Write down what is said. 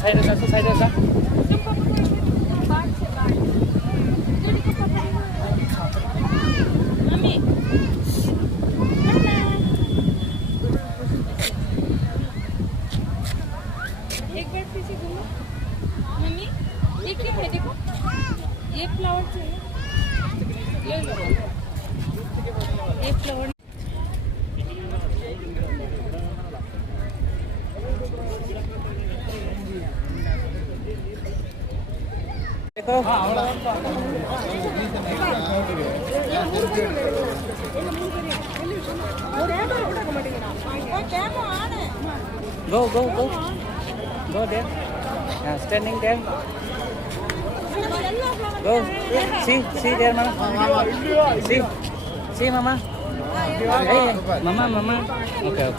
side का एक बार पीछे घूमो मम्मी ये क्या है देखो ये फ्लावर चाहिए ले लो ये फ्लावर देखो go there standing there go see there mama see mama hey mama okay